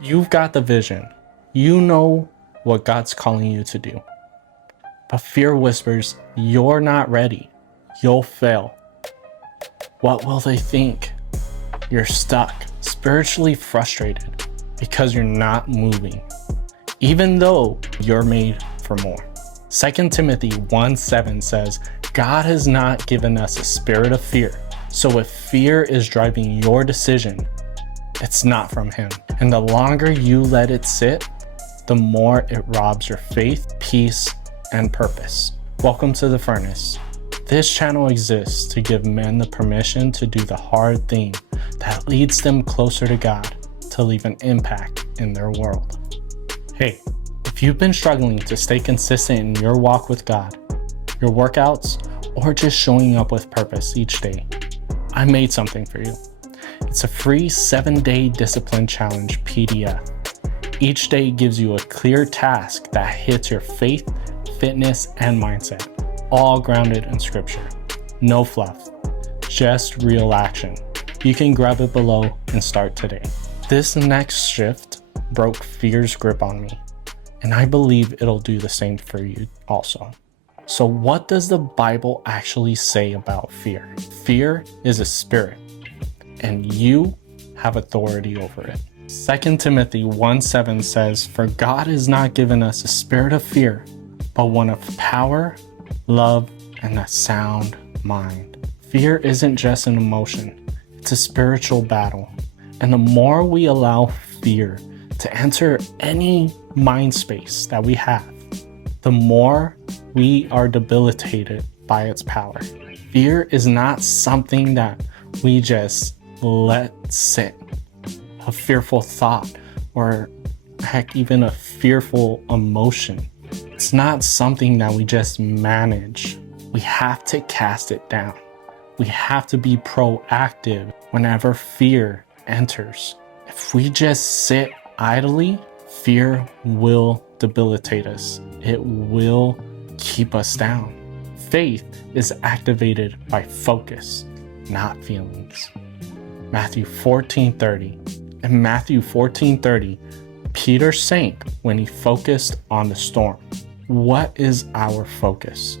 You've got the vision. You know what God's calling you to do. But fear whispers, you're not ready. You'll fail. What will they think? You're stuck, spiritually frustrated because you're not moving, even though you're made for more. 2 Timothy 1:7 says, God has not given us a spirit of fear. So if fear is driving your decision, it's not from Him. And the longer you let it sit, the more it robs your faith, peace, and purpose. Welcome to the furnace. This channel exists to give men the permission to do the hard thing that leads them closer to God, to leave an impact in their world. Hey, if you've been struggling to stay consistent in your walk with God, your workouts, or just showing up with purpose each day, I made something for you. It's a free 7-day discipline challenge PDF. Each day gives you a clear task that hits your faith, fitness, and mindset, all grounded in scripture. No fluff, just real action. You can grab it below and start today. This next shift broke fear's grip on me, and I believe it'll do the same for you also. So what does the Bible actually say about fear? Fear is a spirit, and you have authority over it. 2 Timothy 1:7 says, For God has not given us a spirit of fear, but one of power, love, and a sound mind. Fear isn't just an emotion, it's a spiritual battle. And the more we allow fear to enter any mind space that we have, the more we are debilitated by its power. Fear is not something that we just let sit. A fearful thought, or heck, even a fearful emotion. It's not something that we just manage. We have to cast it down. We have to be proactive whenever fear enters. If we just sit idly, fear will debilitate us. It will keep us down. Faith is activated by focus, not feelings. Matthew 14:30. In Matthew 14:30, Peter sank when he focused on the storm. What is our focus?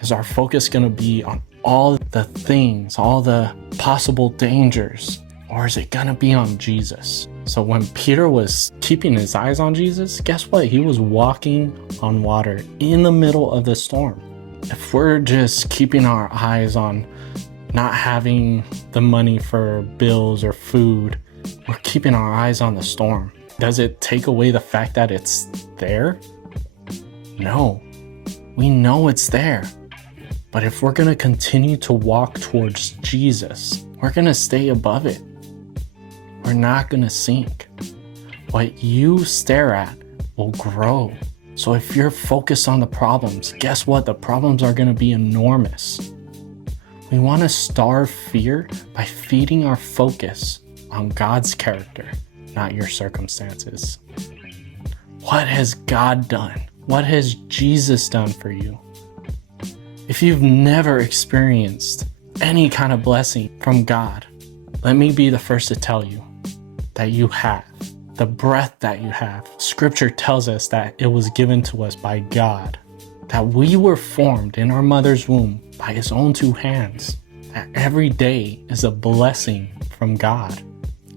Is our focus going to be on all the things, all the possible dangers, or is it going to be on Jesus? So when Peter was keeping his eyes on Jesus, guess what? He was walking on water in the middle of the storm. If we're just keeping our eyes on not having the money for bills or food, we're keeping our eyes on the storm. Does it take away the fact that it's there? No, we know it's there. But if we're going to continue to walk towards Jesus, we're going to stay above it. We're not going to sink. What you stare at will grow. So if you're focused on the problems, guess what? The problems are going to be enormous. We want to starve fear by feeding our focus on God's character, not your circumstances. What has God done? What has Jesus done for you? If you've never experienced any kind of blessing from God, let me be the first to tell you that you have. The breath that you have. Scripture tells us that it was given to us by God, that we were formed in our mother's womb by His own 2 hands, that every day is a blessing from God.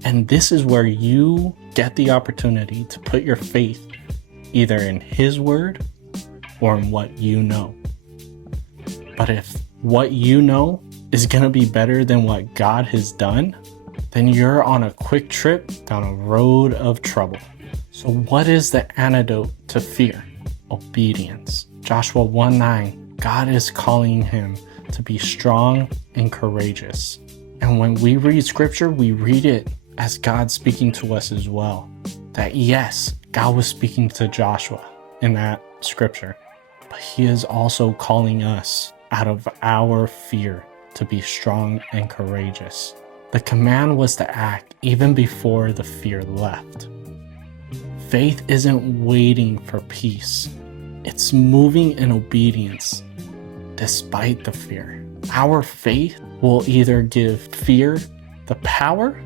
And this is where you get the opportunity to put your faith either in His word or in what you know. But if what you know is going to be better than what God has done, then you're on a quick trip down a road of trouble. So what is the antidote to fear? Obedience. Joshua 1:9, God is calling him to be strong and courageous. And when we read scripture, we read it as God speaking to us as well. That yes, God was speaking to Joshua in that scripture, but He is also calling us out of our fear to be strong and courageous. The command was to act even before the fear left. Faith isn't waiting for peace. It's moving in obedience despite the fear. Our faith will either give fear the power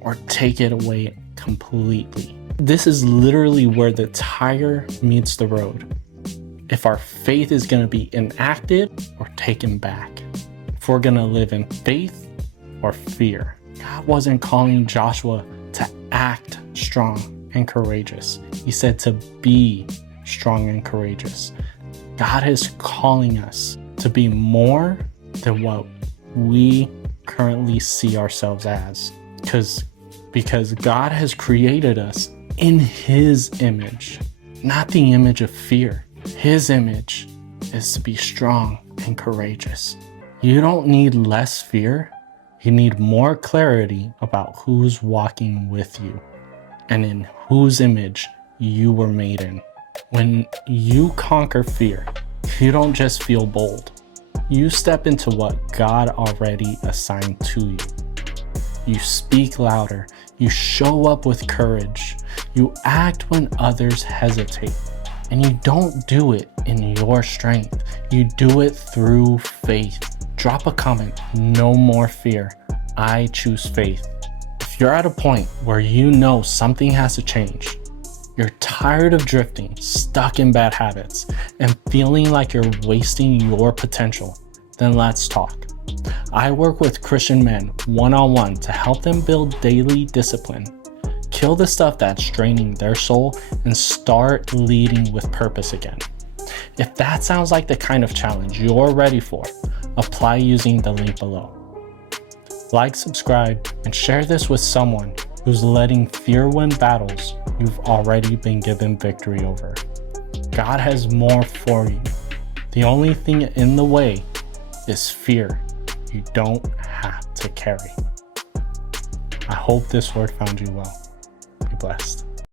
or take it away completely. This is literally where the tire meets the road. If our faith is going to be enacted or taken back. If we're going to live in faith or fear. God wasn't calling Joshua to act strong and courageous. He said to be strong and courageous. God is calling us to be more than what we currently see ourselves as. Because God has created us in His image, not the image of fear. His image is to be strong and courageous. You don't need less fear. You need more clarity about who's walking with you and in whose image you were made in. When you conquer fear, you don't just feel bold. You step into what God already assigned to you. You speak louder. You show up with courage. You act when others hesitate. And you don't do it in your strength. You do it through faith. Drop a comment. No more fear. I choose faith. If you're at a point where you know something has to change, you're tired of drifting, stuck in bad habits, and feeling like you're wasting your potential, then let's talk. I work with Christian men one-on-one to help them build daily discipline, kill the stuff that's draining their soul, and start leading with purpose again. If that sounds like the kind of challenge you're ready for, apply using the link below. Like, subscribe, and share this with someone who's letting fear win battles you've already been given victory over. God has more for you. The only thing in the way is fear you don't have to carry. I hope this word found you well. Be blessed.